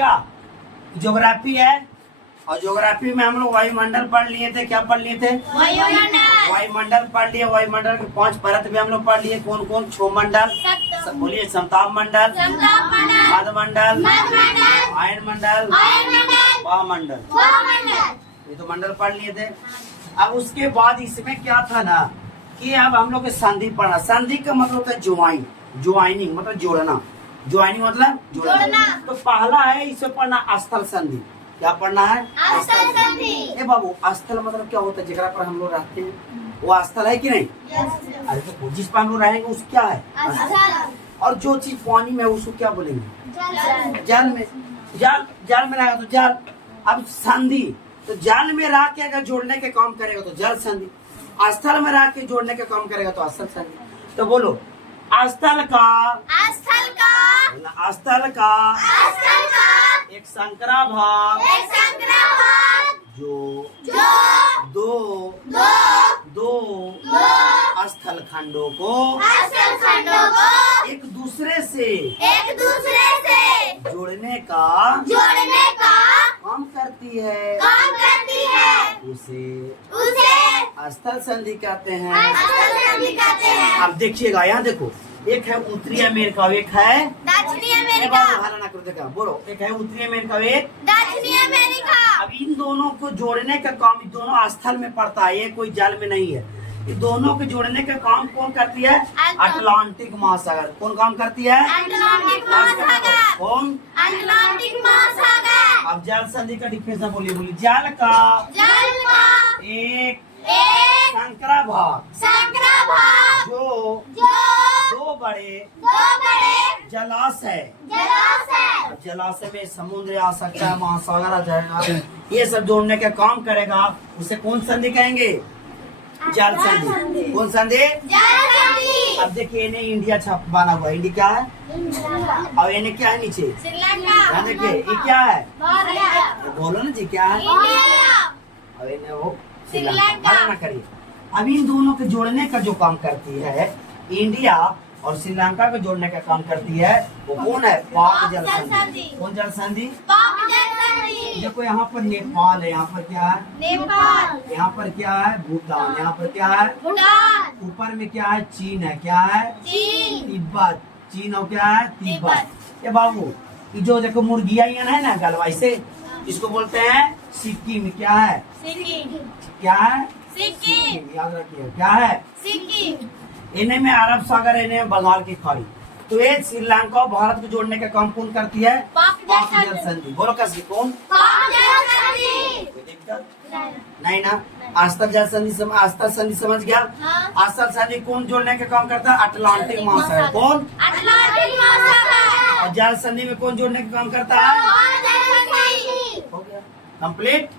क्या ज्योग्राफी है। और ज्योग्राफी में हम लोग वायुमंडल पढ़ लिए थे। क्या पढ़ लिए थे? वायुमंडल पढ़ लिए। वायुमंडल के 5 परत भी हम लोग पढ़ लिए। कौन कौन? क्षोमंडल, बोलिए, समताप मंडल, मध्यमंडल, आयनमंडल, वायुमंडल। ये तो मंडल पढ़ लिए थे। अब उसके बाद इसमें क्या था ना कि अब हम लोग संधि पढ़ना। संधि का मतलब होता है ज्वाइन, ज्वाइनिंग मतलब जोड़ना। ज्वाइनिंग मतलब जोड़ना। तो पहला है इसे पढ़ना स्थल संधि। क्या पढ़ना है? स्थल संधि। ए बाबू, स्थल मतलब क्या होता है? जगह पर हम लोग रहते हैं वो स्थल है कि नहीं? अरे तो जिस पर हम लोग रहेंगे उस क्या है? स्थल। और जो चीज पानी में है उसको क्या बोलेंगे? जल में। जल में रहेगा तो जल। अब संधि तो जल में रह के अगर जोड़ने के काम करेगा तो जल संधि, स्थल में रह के जोड़ने के काम करेगा तो स्थल संधि। तो बोलो स्थल का एक संकरा भाग जो दो स्थल खंडों को एक दूसरे से जोड़ने का काम करती है उसे स्थल संधि कहते हैं। अब देखिएगा, यहाँ देखो, एक है उत्तरी अमेरिका और एक है दक्षिणी अमेरिका। ना करो, देखा बोलो, एक है उत्तरी अमेरिका, एक दक्षिणी अमेरिका। अब इन दोनों को जोड़ने का काम दोनों स्थल में पड़ता है, ये कोई जल में नहीं है। ये दोनों को जोड़ने का काम कौन करती है? अटलांटिक महासागर। कौन काम करती है? अटलांटिक महासागर। कौन? अटलांटिक महासागर। अब जल संधि का डिफिनेशन बोलिए। जल का एक संकरा भाग जो दो बड़े जलाशय में समुद्र आ सकता है, महासागर आ जाएगा, ये सब जोड़ने का काम करेगा, उसे कौन संधि कहेंगे? जल संधि। कौन संधि? अब देखिए, इन्हें इंडिया छाप बना हुआ। इंडिया क्या है? और इन्हें क्या है नीचे? यहाँ देखिए, ये क्या है? बोलो ना जी, क्या है? और इन्हें वो श्रीलंका। ना करिए। अब इन दोनों के जोड़ने का जो काम करती है इंडिया और श्रीलंका को जोड़ने का काम करती है वो कौन है? पाक जल संधि। कौन जल संधि? देखो, यहाँ पर नेपाल है, यहाँ पर क्या है? नेपाल। यहाँ पर क्या है? भूटान। यहाँ पर क्या है? भूटान। ऊपर में क्या है? चीन है। क्या है? तिब्बत। चीन और क्या है? तिब्बत। ये बाबू, ये जो देखो मुर्गियाँ है ना गलवाई से, इसको बोलते हैं सिक्किम। क्या है? क्या है? सिक्किम। याद रखिए, क्या है? सिक्किम। इन्हें में अरब सागर, इन्हें में बंगाल की खाड़ी। तो ये श्रीलंका और भारत को जोड़ने का काम कौन करती है? पाक जल संधि। बोलो कैसे? कौन? कोई दिक्कत नहीं ना? स्थल जल संधि स्थल संधि समझ गया? स्थल संधि कौन जोड़ने का काम करता है? अटलांटिक महासागर। कौन? अटलांटिक महासागर। और जल संधि में कौन जोड़ने का काम करता है? हो गया कंप्लीट।